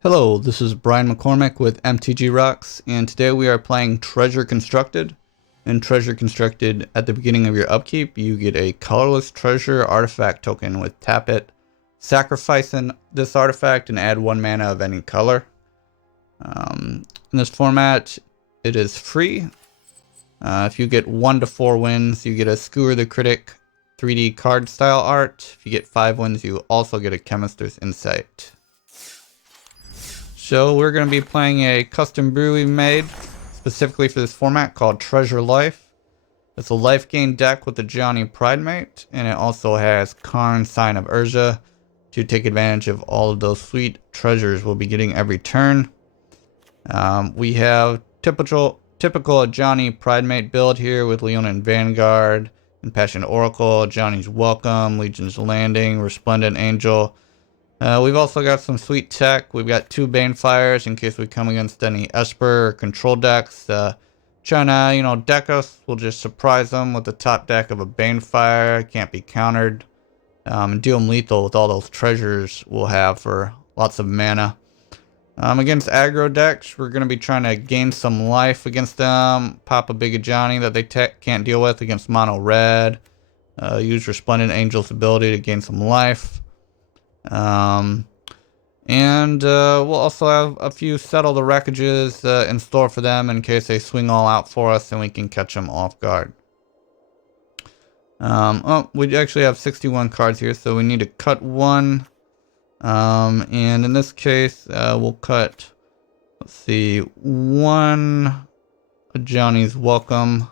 Hello, this is Brian McCormick with MTG Rocks, and today we are playing Treasure Constructed. In Treasure Constructed, at the beginning of your upkeep, you get a colorless treasure artifact token with tap it, sacrifice this artifact, and add 1 mana of any color. In this format, it is free. If you get 1 to 4 wins, you get a Skewer the Critic 3D card style art. If you get 5 wins, you also get a Chemister's Insight. So we're going to be playing a custom brew we made specifically for this format called Treasure Life. It's a life gain deck with the Johnny Pridemate, and it also has Karn, Sign of Urza to take advantage of all of those sweet treasures we'll be getting every turn. We have typical Johnny Pridemate build here with Leonin Vanguard, Impassioned Oracle, Johnny's Welcome, Legion's Landing, Resplendent Angel. We've also got some sweet tech. We've got 2 Banefires in case we come against any Esper or control decks. Trying to, deck us. We'll just surprise them with the top deck of a Banefire. Can't be countered. And deal them lethal with all those treasures we'll have for lots of mana. Against aggro decks, we're going to be trying to gain some life against them. Pop a big Johnny that they can't deal with against mono red. Use Resplendent Angel's ability to gain some life. We'll also have a few Settle the Wreckages in store for them in case they swing all out for us and we can catch them off guard. We actually have 61 cards here, so we need to cut 1. And in this case, we'll cut, let's see, 1 Johnny's Welcome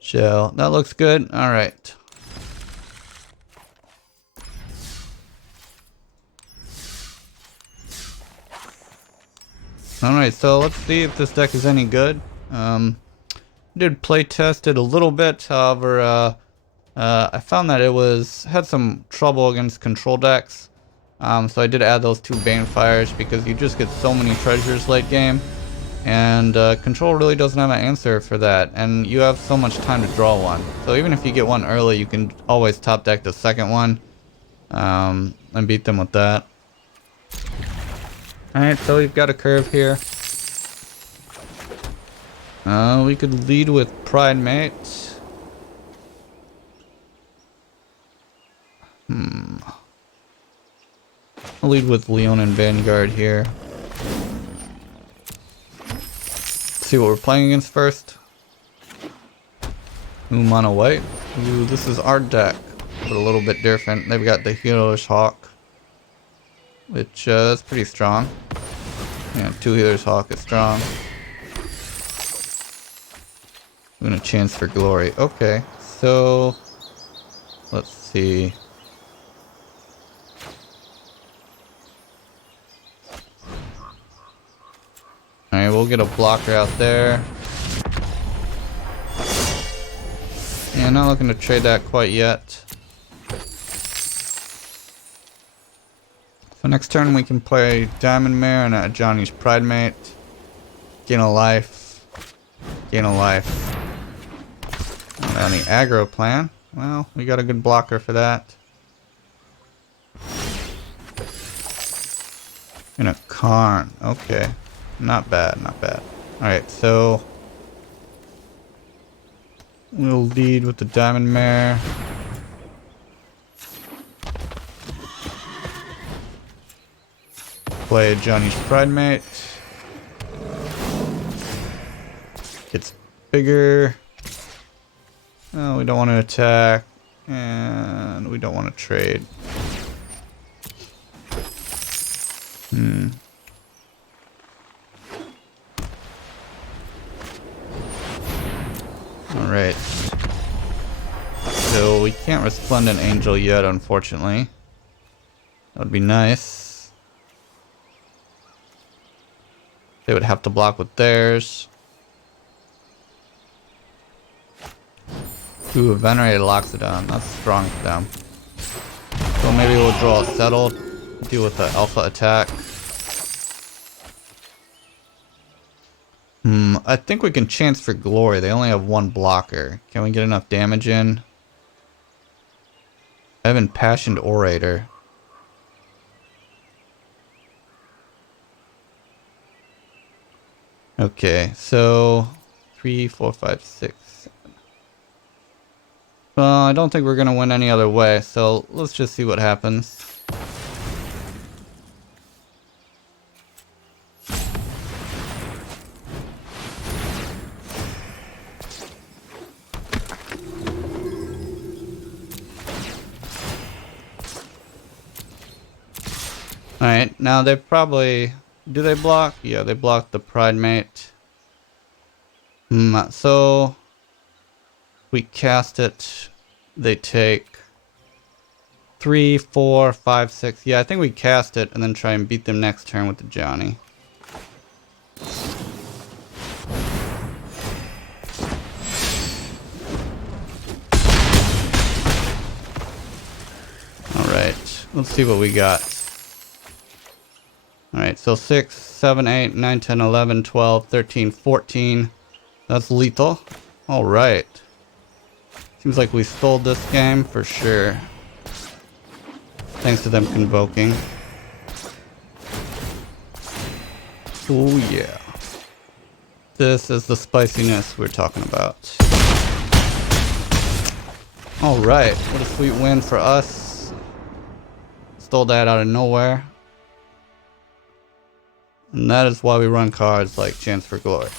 shell. That looks good. All right. Alright, so let's see if this deck is any good. Did play test it a little bit, however, I found that it had some trouble against control decks. So I did add those 2 Banefires because you just get so many treasures late game. And control really doesn't have an answer for that, and you have so much time to draw one. So even if you get one early, you can always top deck the second one and beat them with that. Alright, so we've got a curve here. We could lead with Pridemate. I'll lead with Leonin Vanguard here. See what we're playing against first. Ooh, mono white. Ooh, this is our deck, but a little bit different. They've got the Healer's Hawk, which is pretty strong. Yeah, 2 Healer's Hawk is strong. I'm gonna chance for glory. Okay, so let's see. Alright, we'll get a blocker out there. And not looking to trade that quite yet. So next turn we can play Diamond Mare and Johnny's Pridemate. Gain a life. Gain a life. And on the aggro plan, well, we got a good blocker for that. And a Karn. Okay. Not bad, not bad. Alright, so we'll lead with the Diamond Mare. Play Johnny's Pridemate. Gets bigger. Oh, we don't want to attack. And we don't want to trade. Alright. So we can't Resplendent Angel yet, unfortunately. That would be nice. They would have to block with theirs. Ooh, Venerated Loxodon. That's strong for them. So maybe we'll draw a Settle. Deal with the Alpha attack. I think we can chance for glory. They only have 1 blocker. Can we get enough damage in? I have Impassioned Orator. Okay, so 3, 4, 5, 6. I don't think we're gonna win any other way, so let's just see what happens. Alright, now they probably... Do they block? Yeah, they block the Pride Mate. So... We cast it. They take 3, 4, 5, 6. Yeah, I think we cast it and then try and beat them next turn with the Johnny. Alright, let's see what we got. Alright, so 6, 7, 8, 9, 10, 11, 12, 13, 14. That's lethal. Alright. Seems like we stole this game for sure. Thanks to them convoking. Oh yeah. This is the spiciness we're talking about. Alright, what a sweet win for us. Stole that out of nowhere. And that is why we run cards like Chance for Glory.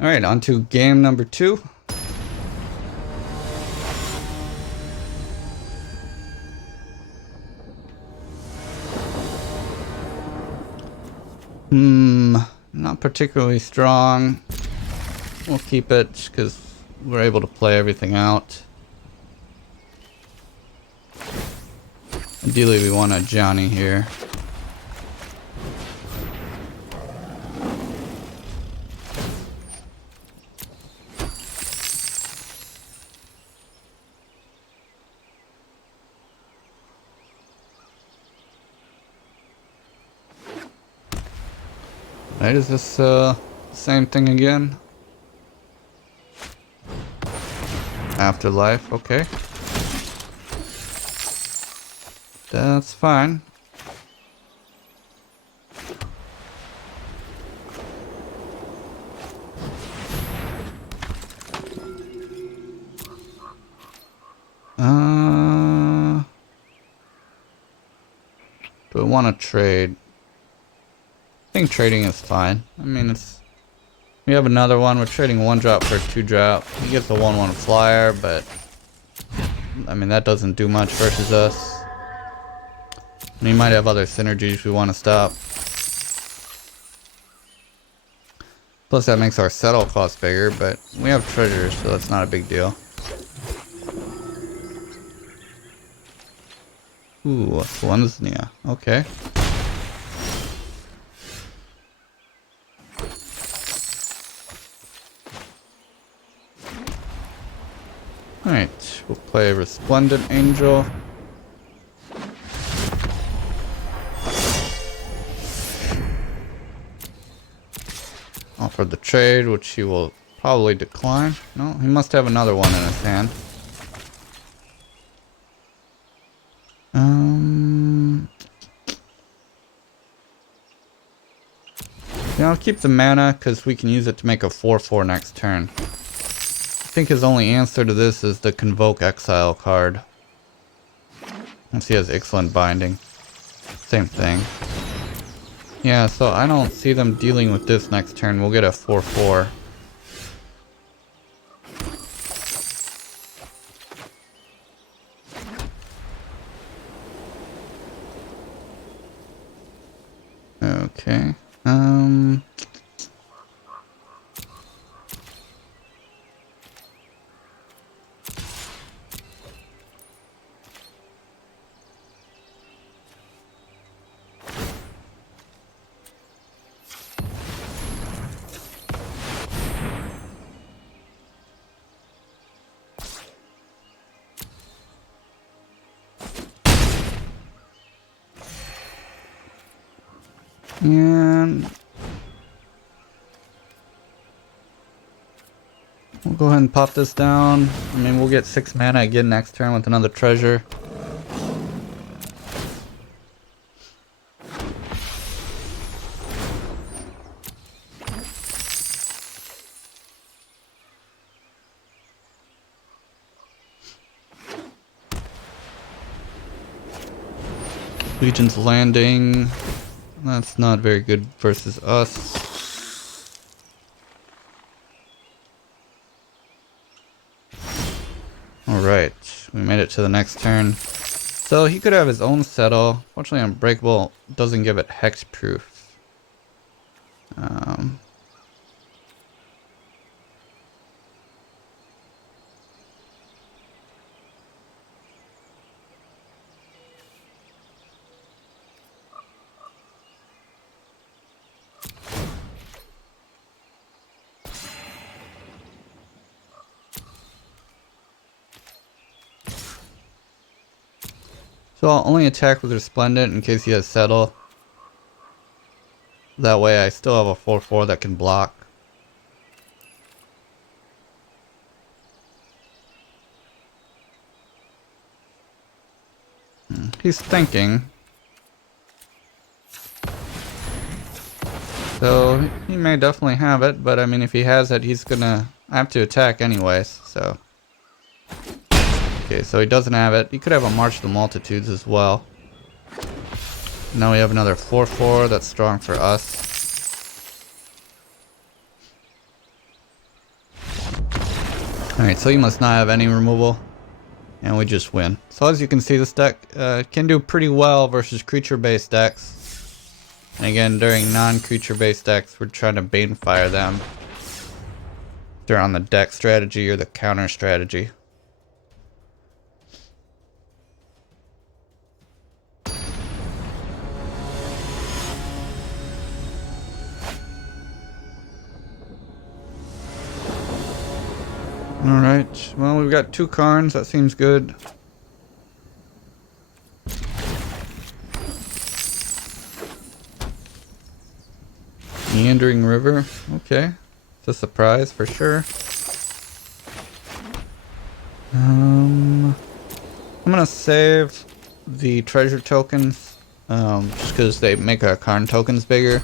Alright, on to game number 2. Not particularly strong. We'll keep it because we're able to play everything out. Ideally, we want a Johnny here. Right, is this same thing again? Afterlife, okay. That's fine. Do I want to trade? I think trading is fine. I mean, we have another one. We're trading 1 drop for a 2 drop. He gets a 1/1 flyer, but I mean that doesn't do much versus us. And he might have other synergies we want to stop. Plus that makes our settle cost bigger, but we have treasures, so that's not a big deal. Ooh, Selenia. Okay. Alright, we'll play Resplendent Angel. Offer the trade, which he will probably decline. No, he must have another one in his hand. Yeah, I'll keep the mana because we can use it to make a 4/4 next turn. I think his only answer to this is the Convoke Exile card. Once he has Excellent Binding. Same thing. Yeah, so I don't see them dealing with this next turn. We'll get a 4/4. Okay. And We'll go ahead and pop this down. I mean, we'll get 6 mana again next turn with another treasure. Legion's Landing. That's not very good versus us. Alright, we made it to the next turn. So he could have his own settle. Fortunately, Unbreakable doesn't give it hexproof. So I'll only attack with Resplendent in case he has Settle. That way I still have a 4/4 that can block. He's thinking. So he may definitely have it, but I mean if he has it he's gonna have to attack anyways, so. Okay, so he doesn't have it. He could have a March of the Multitudes as well. Now we have another 4/4 that's strong for us. Alright, so he must not have any removal. And we just win. So as you can see, this deck can do pretty well versus creature-based decks. And again, during non-creature based decks, we're trying to Banefire them. They're on the deck strategy or the counter strategy. Alright, well we've got 2 Karns, that seems good. Meandering River, okay. It's a surprise for sure. I'm gonna save the treasure tokens, just because they make our Karn tokens bigger.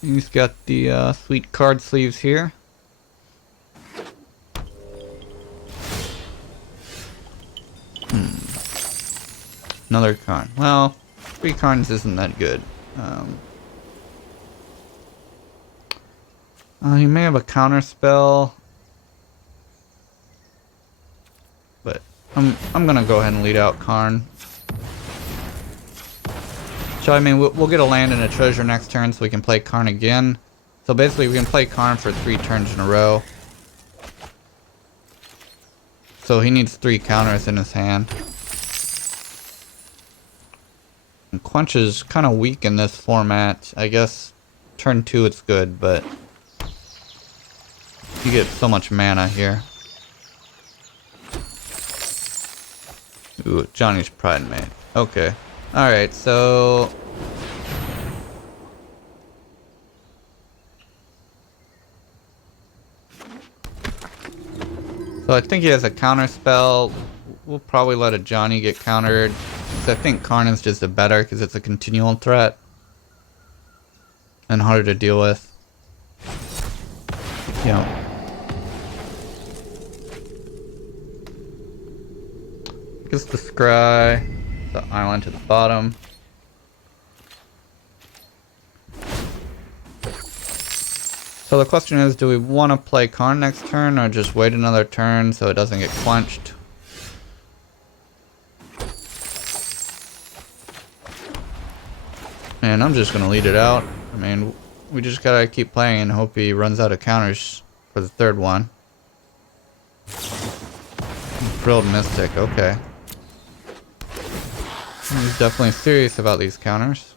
He's got the sweet card sleeves here. Another Karn. Well, 3 Karns isn't that good. He may have a counter spell, but I'm gonna go ahead and lead out Karn. So I mean we'll get a land and a treasure next turn, so we can play Karn again. So basically we can play Karn for 3 turns in a row. So he needs 3 counters in his hand. And Quench is kind of weak in this format. I guess turn 2 it's good, but you get so much mana here. Ooh, Johnny's Pride Mate. Okay. Alright, so I think he has a counter spell. We'll probably let a Johnny get countered. I think Karn is just a better because it's a continual threat. And harder to deal with. Yeah. I guess the Scry, the island to the bottom. So the question is, do we want to play Karn next turn or just wait another turn so it doesn't get quenched? And I'm just going to lead it out. I mean, we just got to keep playing and hope he runs out of counters for the 3rd one. Frilled Mystic, okay. He's definitely serious about these counters.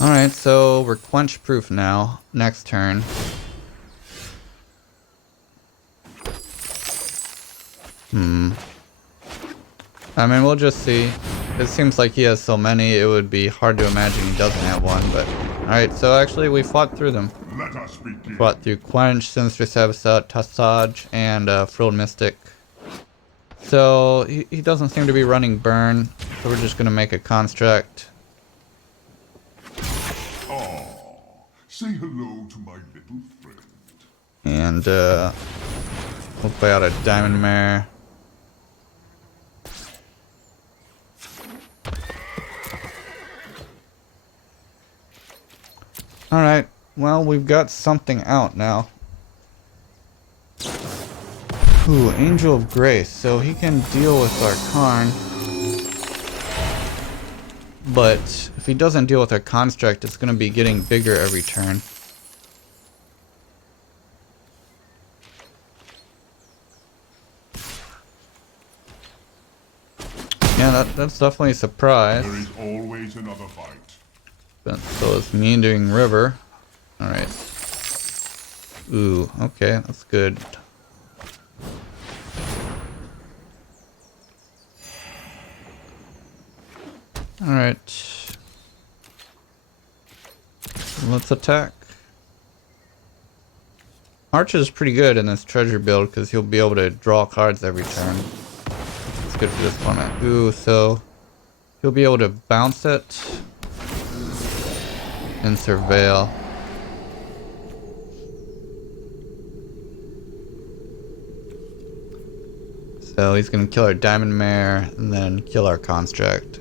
Alright, so we're quench proof now. Next turn. I mean, we'll just see. It seems like he has so many, it would be hard to imagine he doesn't have one, but... Alright, so actually we fought through them. Let us begin. Fought through Quench, Sinister Sabotage, Tassage, and Frilled Mystic. So, he doesn't seem to be running Burn, so we're just gonna make a Construct. Say hello to my little friend. And, we'll play out a Diamond Mare. Alright, well, we've got something out now. Ooh, Angel of Grace, so he can deal with our Karn. But if he doesn't deal with our Construct, it's going to be getting bigger every turn. Yeah, that's definitely a surprise. There is always another fight. But so is Meandering River. Alright. Ooh, okay, that's good. Alright. Let's attack. Arch is pretty good in this treasure build because he'll be able to draw cards every turn. It's good for this format. Ooh, so he'll be able to bounce it and surveil. So he's gonna kill our Diamond Mare and then kill our Construct.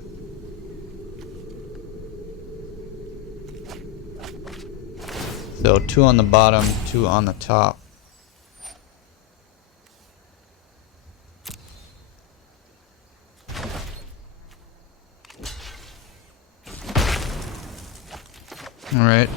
So 2 on the bottom, 2 on the top. Alright.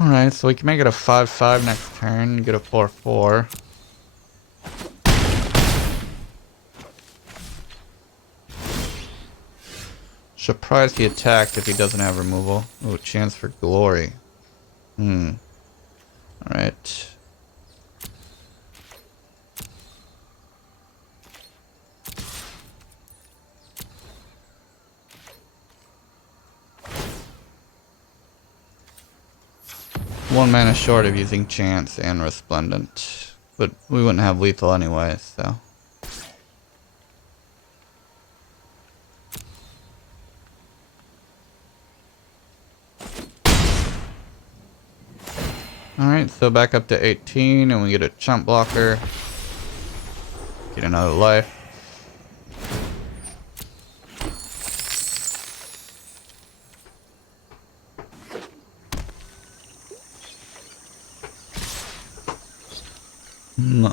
Alright, so we can make it a 5-5 next turn, get a 4-4. Surprised he attacked if he doesn't have removal. Ooh, chance for glory. Alright. One mana short of using Chance and Resplendent. But we wouldn't have lethal anyway, so. Alright, so back up to 18 and we get a chump blocker. Get another life.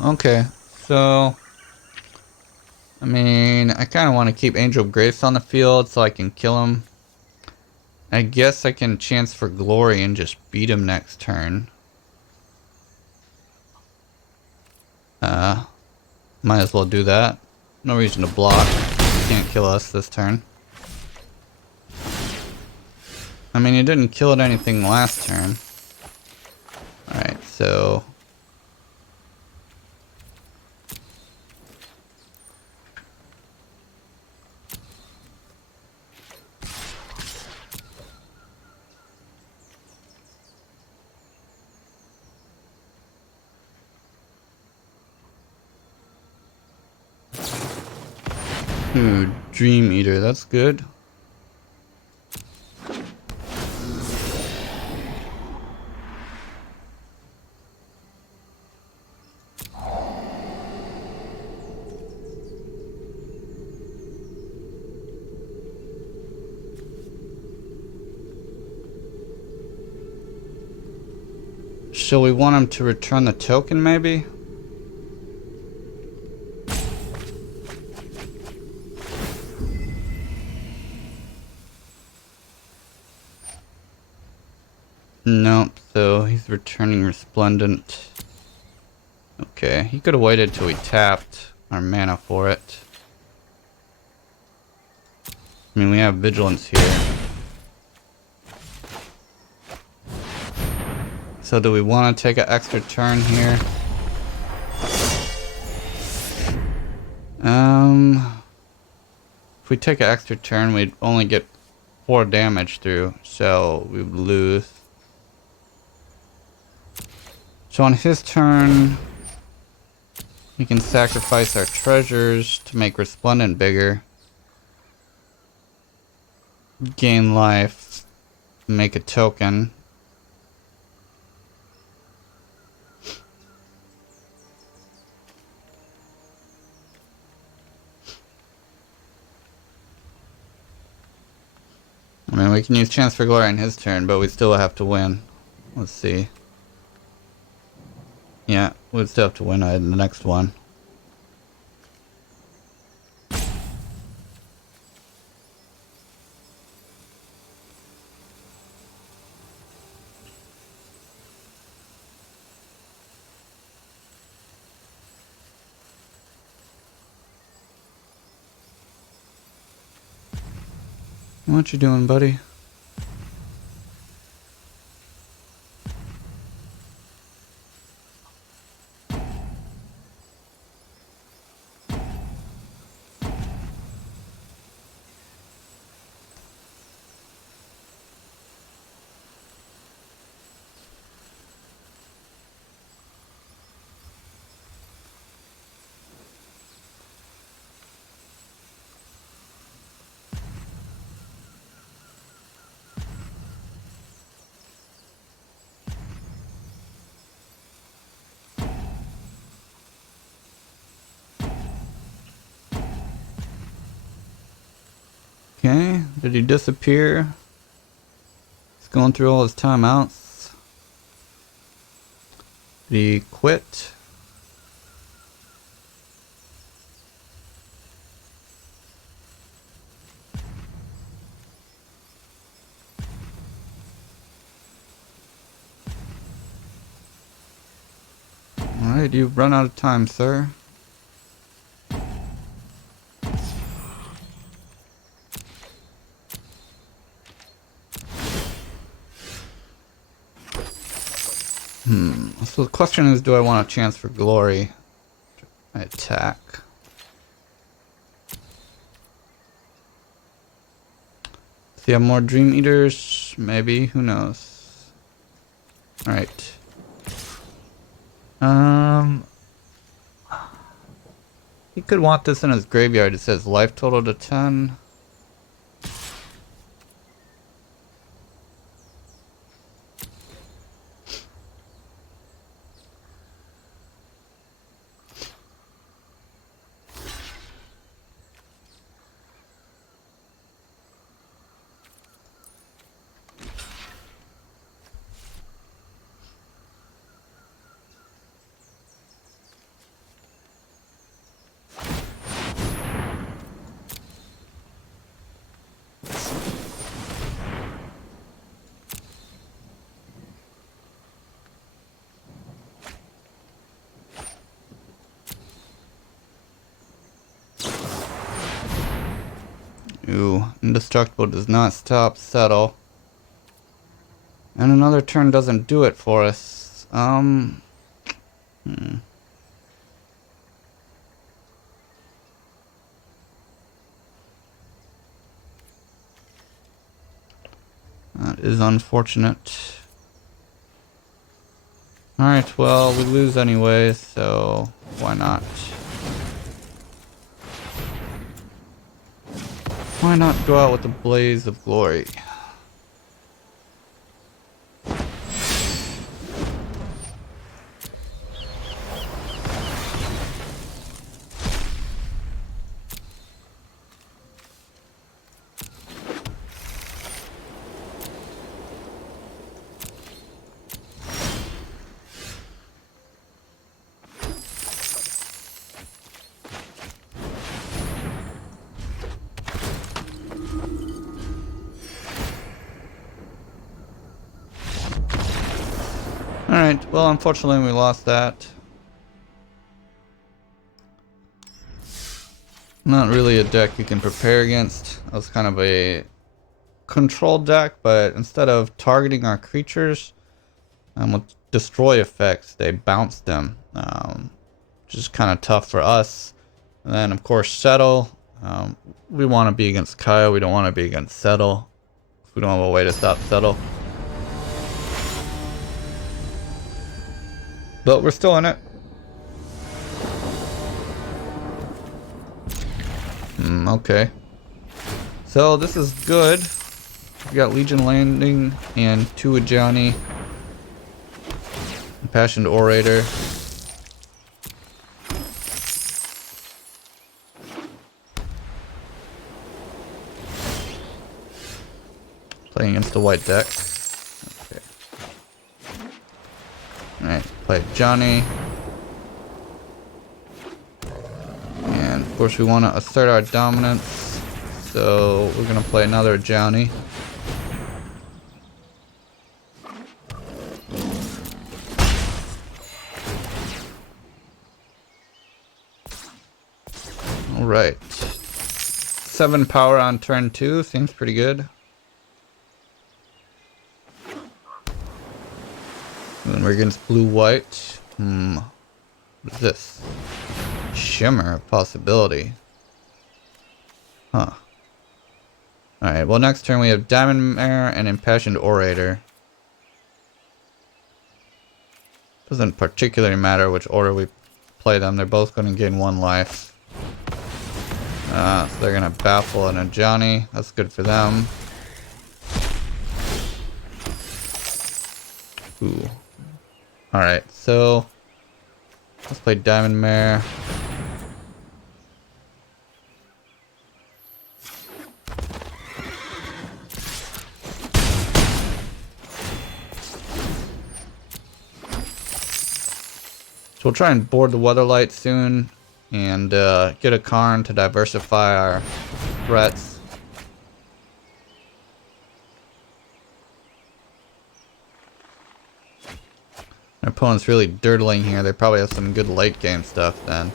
Okay, so I mean, I kind of want to keep Angel of Grace on the field so I can kill him. I guess I can chance for glory and just beat him next turn. Might as well do that. No reason to block. He can't kill us this turn. I mean, he didn't kill at anything last turn. Alright, so... Ooh, Dream Eater, that's good. Shall we want him to return the token, maybe? Nope, so he's returning Resplendent. Okay, he could have waited till we tapped our mana for it. I mean, we have Vigilance here. So do we want to take an extra turn here? If we take an extra turn, we'd only get 4 damage through, so we would lose. So on his turn, we can sacrifice our treasures to make Resplendent bigger. Gain life, make a token. I mean, we can use Chance for Glory on his turn, but we still have to win. Let's see. Yeah, we'd still have to win the next one. What you doing, buddy? Okay, did he disappear? He's going through all his timeouts. Did he quit? Alright, you've run out of time, sir. So the question is, do I want a Chance for Glory? I attack. Does he have more Dream Eaters? Maybe, who knows? Alright. He could want this in his graveyard. It says life total to 10. Ooh, indestructible does not stop, settle. And another turn doesn't do it for us. That is unfortunate. Alright, well, we lose anyway, so why not? Why not go out with a blaze of glory? Alright, well, unfortunately we lost that. Not really a deck you can prepare against. That was kind of a control deck, but instead of targeting our creatures, we'll destroy effects, they bounce them, which is kind of tough for us. And then, of course, Settle. We want to be against Kyle. We don't want to be against Settle. We don't have a way to stop Settle. But we're still in it. Okay. So this is good. We got Legion Landing and 2 Ajani. Impassioned Orator. Playing against the white deck. Okay. Alright, play Johnny. And of course we want to assert our dominance. So we're going to play another Johnny. Alright. 7 power on turn 2. Seems pretty good. And we're against blue-white. What is this? Shimmer possibility. Huh. Alright, well next turn we have Diamond Mare and Impassioned Orator. Doesn't particularly matter which order we play them. They're both going to gain 1 life. So they're going to baffle an Ajani. That's good for them. Ooh. Alright, so let's play Diamond Mare. So we'll try and board the Weatherlight soon and get a Karn to diversify our threats. Our opponent's really dirtling here. They probably have some good late game stuff then.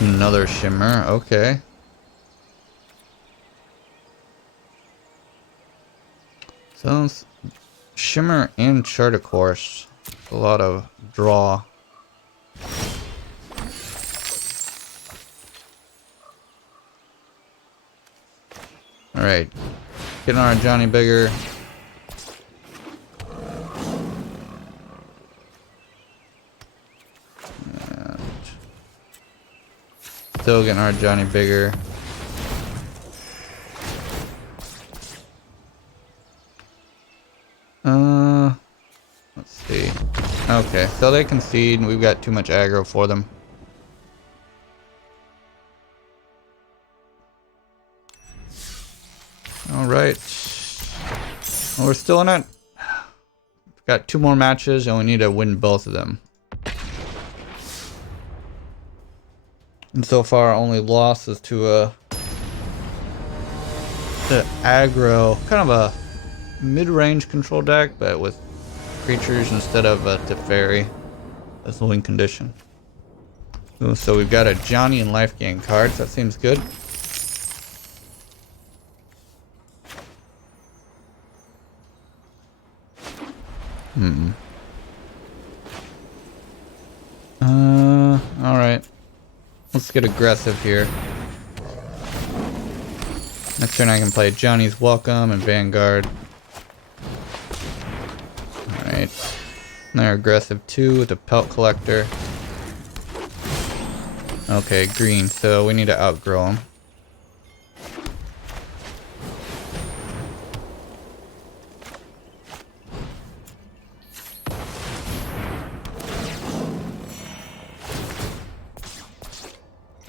Another Shimmer, okay. So Shimmer and Chart a Course. A lot of draw. Alright. Getting our Johnny bigger. And still getting our Johnny bigger. Let's see. Okay, so they concede. We've got too much aggro for them. Alright. Well, we're still in it. We've got 2 more matches and we need to win both of them. And so far, our only loss is to the aggro, kind of a mid-range control deck, but with creatures instead of Teferi as the win condition. Ooh, so we've got a Johnny and life gain cards. That seems good. Alright. Let's get aggressive here. Next turn I can play Johnny's Welcome and Vanguard. Alright. They're aggressive too with the Pelt Collector. Okay, green, so we need to outgrow them.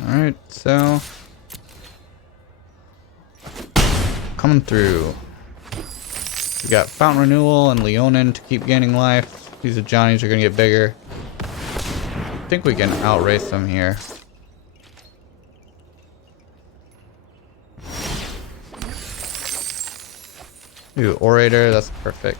Alright, so coming through. We got Fountain Renewal and Leonin to keep gaining life. These Johnnies are gonna get bigger. I think we can outrace them here. Ooh, Orator, that's perfect.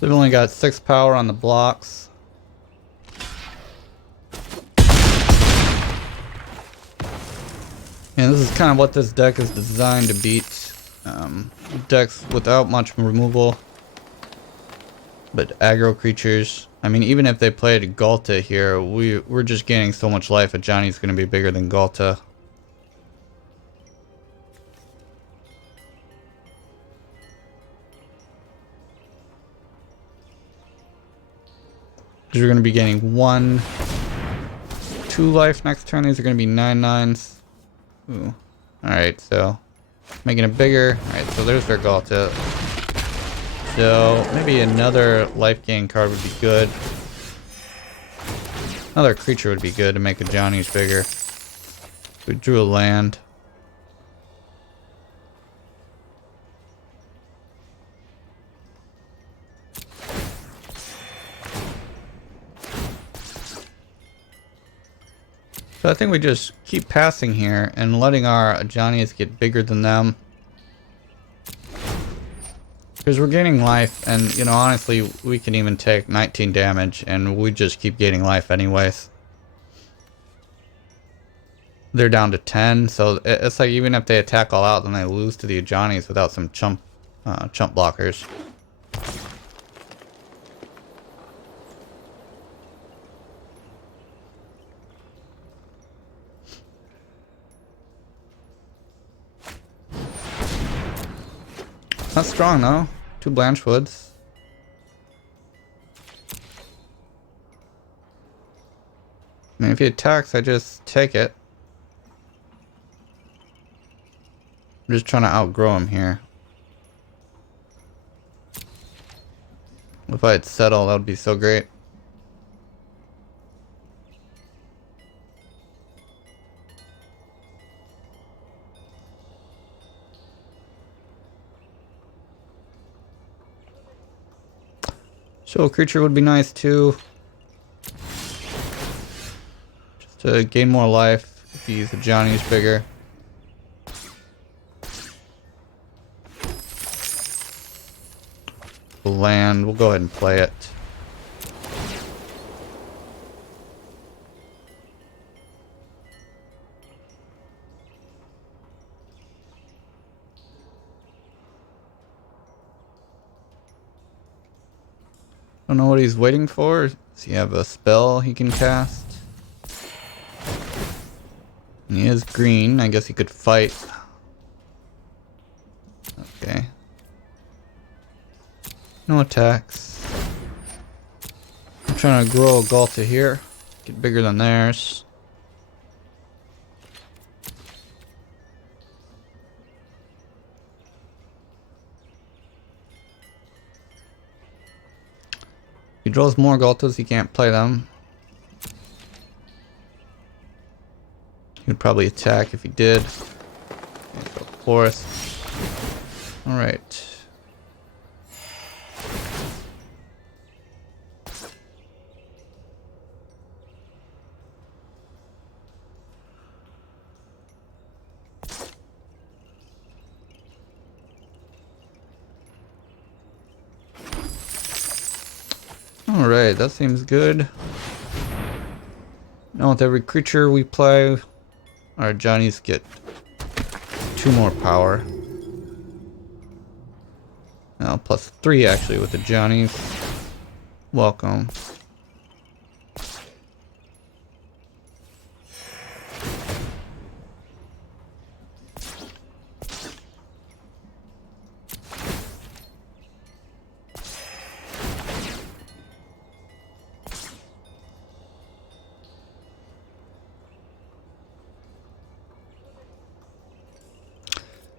They've only got 6 power on the blocks. And this is kind of what this deck is designed to beat. Decks without much removal, but aggro creatures. I mean, even if they played Galta here, we're just gaining so much life. A Johnny's going to be bigger than Galta. Because we're going to be gaining 1, 2 life next turn. These are going to be 9/9s. Ooh. Alright, so making it bigger. Alright, so there's their Galta. So maybe another life gain card would be good. Another creature would be good to make the Johnny's bigger. We drew a land. So I think we just keep passing here and letting our Johnny's get bigger than them. Because we're gaining life, and, you know, honestly, we can even take 19 damage, and we just keep gaining life anyways. They're down to 10, so it's like even if they attack all out, then they lose to the Johnny's without some chump blockers. Not strong though. 2 Blanchwoods. I mean, if he attacks, I just take it. I'm just trying to outgrow him here. If I had settle, that would be so great. Show a creature would be nice too. Just to gain more life if you use the Johnny's bigger. Land, we'll go ahead and play it. Don't know what he's waiting for. Does he have a spell he can cast? And he is green. I guess he could fight. Okay. No attacks. I'm trying to grow a Galta here. Get bigger than theirs. He draws more Galtas, he can't play them. He would probably attack if he did. Boros. Alright. Alright, that seems good. Now with every creature we play, our Johnnies get 2 more power. Now plus 3 actually with the Johnnies. Welcome.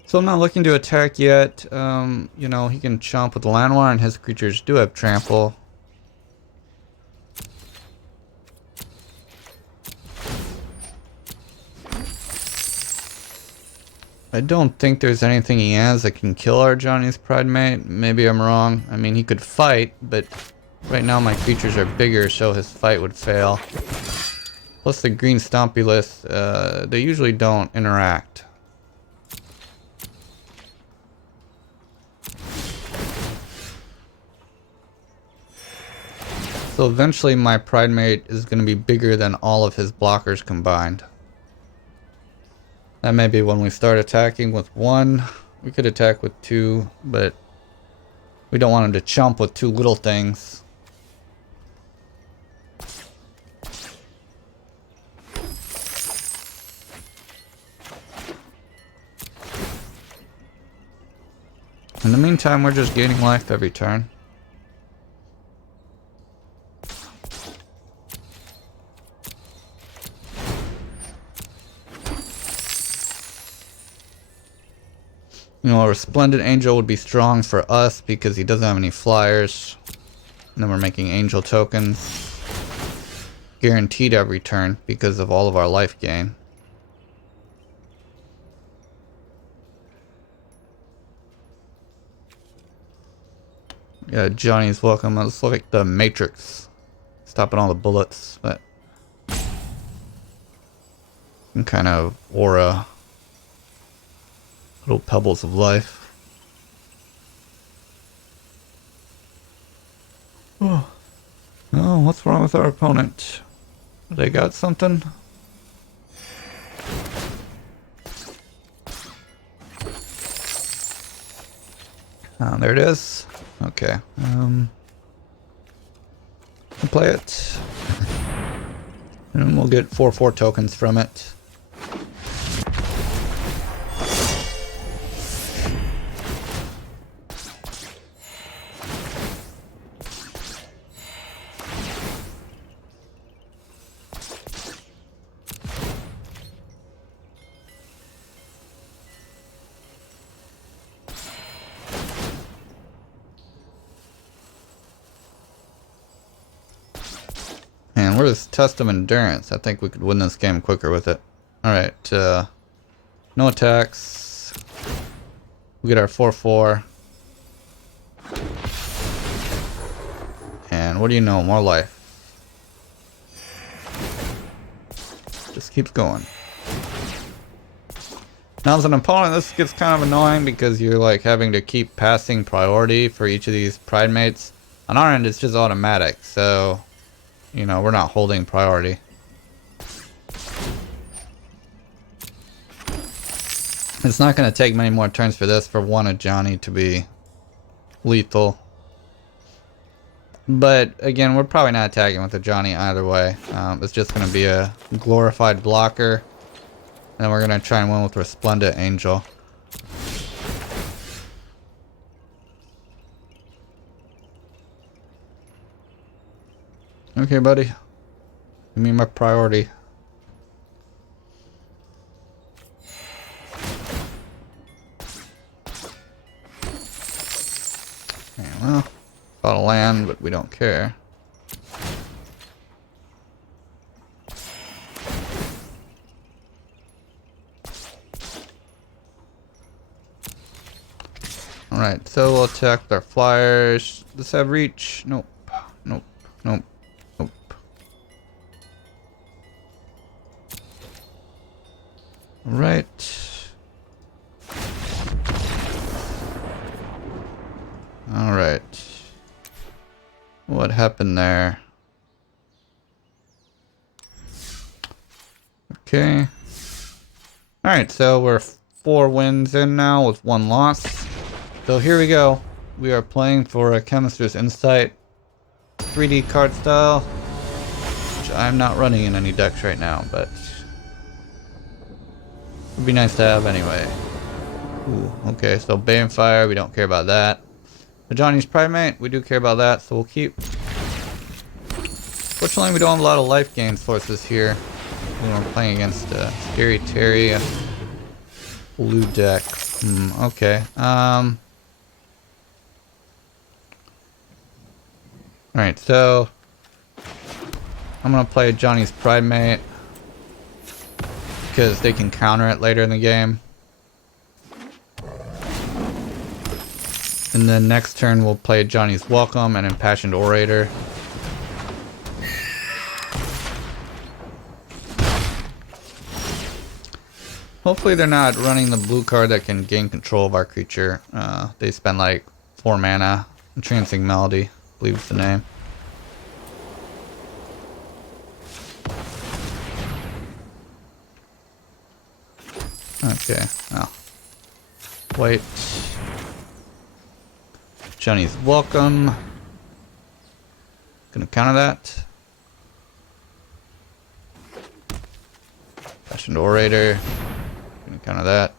So I'm not looking to attack yet. You know, he can chomp with the Landwire, and his creatures do have trample. I don't think there's anything he has that can kill our Johnny's Pridemate. Maybe I'm wrong. I mean, he could fight, but right now my creatures are bigger, so his fight would fail. Plus the green Stompulus, they usually don't interact. So eventually my Pride Mate is going to be bigger than all of his blockers combined. That may be when we start attacking with one. We could attack with two, but we don't want him to chump with two little things. In the meantime, we're just gaining life every turn. You know, a Resplendent Angel would be strong for us because he doesn't have any flyers. And then we're making angel tokens. Guaranteed every turn because of all of our life gain. Yeah, Johnny's welcome. Let's look at the Matrix. Stopping all the bullets, but some kind of aura. Little pebbles of life. Oh, what's wrong with our opponent? They got something? There it is. Okay. I'll play it. And we'll get 4/4 tokens from it. Man, where's Test of Endurance? I think we could win this game quicker with it. Alright, no attacks. We get our 4/4. And what do you know? More life. Just keeps going. Now as an opponent, this gets kind of annoying because you're like having to keep passing priority for each of these Pride Mates. On our end, it's just automatic, so you know, we're not holding priority. It's not going to take many more turns for this for one of Johnny to be lethal. But again, we're probably not attacking with a Johnny either way. It's just going to be a glorified blocker. And we're going to try and win with Resplendent Angel. Okay, buddy. Give me my priority. Okay, well, got a land, but we don't care. Alright, so we'll attack with our flyers. Does this have reach? Nope. Nope. Nope. Nope. Alright. Alright. What happened there? Okay. Alright, so we're 4 wins in now with 1 loss. So here we go. We are playing for a Chemist's Insight 3D card style, which I'm not running in any decks right now, but would be nice to have anyway. Ooh, okay, so Banefire, we don't care about that. The Johnny's Pride Mate, we do care about that, so we'll keep. Fortunately, we don't have a lot of life gain sources here when we're playing against Scary Terry blue deck. Okay. Alright, so I'm gonna play Johnny's Pride Mate because they can counter it later in the game. And then next turn we'll play Johnny's Welcome and Impassioned Orator. Hopefully they're not running the blue card that can gain control of our creature. They spend like 4 mana. Entrancing Melody, I believe is the name. Okay. Oh. Wait. Johnny's welcome. Gonna counter that. Fashioned Orator. Gonna counter that.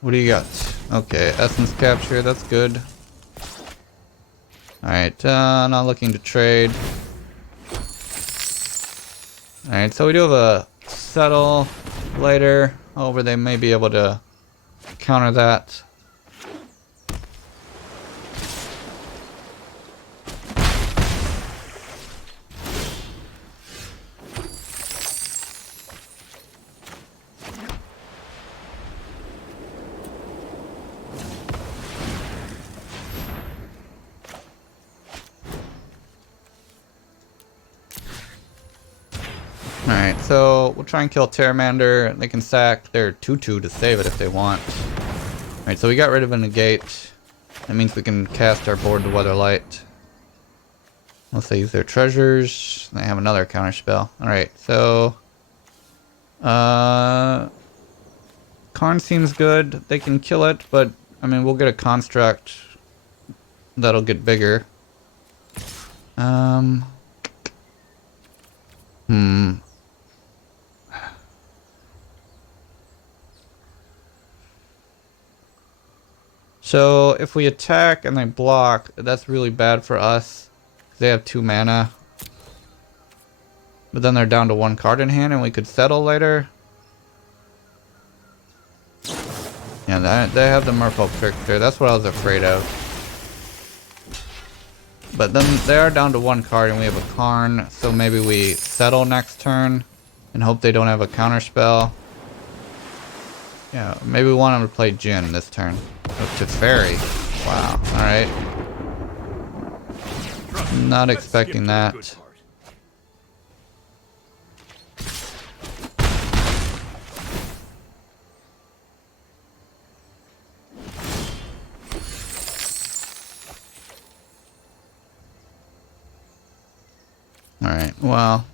What do you got? Okay, Essence Capture, that's good. Alright, not looking to trade. Alright, so we do have a settle later. However, they may be able to counter that. Alright, so we'll try and kill Terramander. They can sack their 2/2 to save it if they want. Alright, so we got rid of a negate. That means we can cast our board to Weatherlight. Unless they use their treasures. They have another counter spell. Alright, so Karn seems good. They can kill it, but I mean we'll get a construct that'll get bigger. So if we attack and they block, that's really bad for us. They have 2 mana. But then they're down to 1 card in hand and we could settle later. Yeah, they have the Merfolk Trickster. That's what I was afraid of. But then they are down to 1 card and we have a Karn. So maybe we settle next turn and hope they don't have a counter spell. Yeah, maybe we want them to play Jin this turn. Oh, Teferi. Wow, alright. Not expecting that. Alright, well.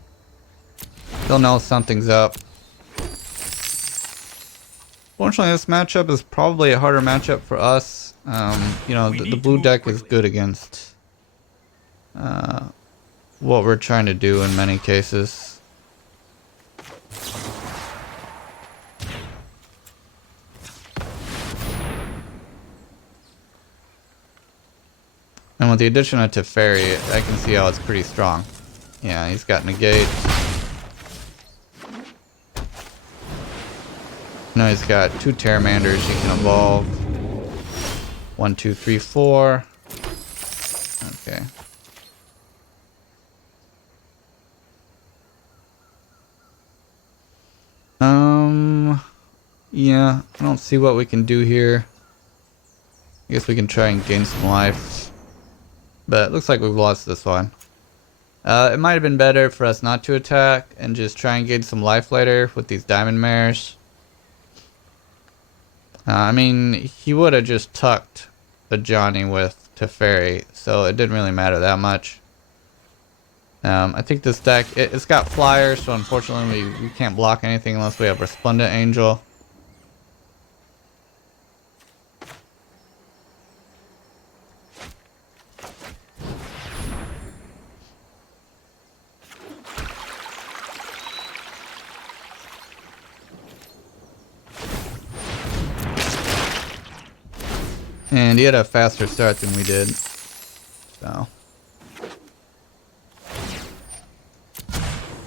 They'll know something's up. Fortunately, this matchup is probably a harder matchup for us. You know, the blue deck is good against what we're trying to do in many cases. And with the addition of Teferi, I can see how it's pretty strong. Yeah, he's got negate. Now he's got 2 Terramanders he can evolve. 1, 2, 3, 4. Okay. Yeah, I don't see what we can do here. I guess we can try and gain some life. But it looks like we've lost this one. It might have been better for us not to attack and just try and gain some life later with these Diamond Mares. I mean, he would have just tucked the Johnny with Teferi, so it didn't really matter that much. I think this deck, it's got flyers, so unfortunately we can't block anything unless we have Resplendent Angel. And he had a faster start than we did. So.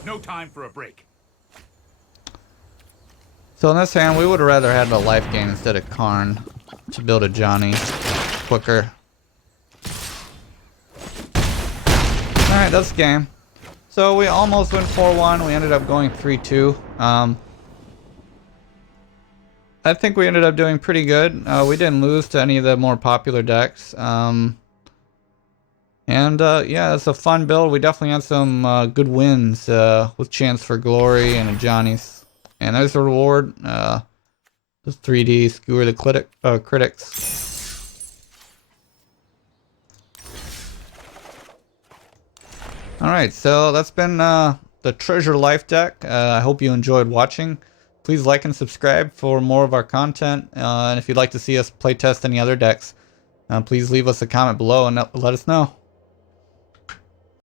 No time for a break. So in this hand, we would have rather had a life gain instead of Karn to build a Johnny quicker. Alright, that's the game. So we almost went 4-1. We ended up going 3-2. I think we ended up doing pretty good. We didn't lose to any of the more popular decks. Yeah, it's a fun build. We definitely had some good wins with Chance for Glory and a Johnny's. And there's the reward. The 3D Skewer the Critics. Alright, so that's been the Treasure Life deck. I hope you enjoyed watching. Please like and subscribe for more of our content. And if you'd like to see us playtest any other decks, please leave us a comment below and let us know.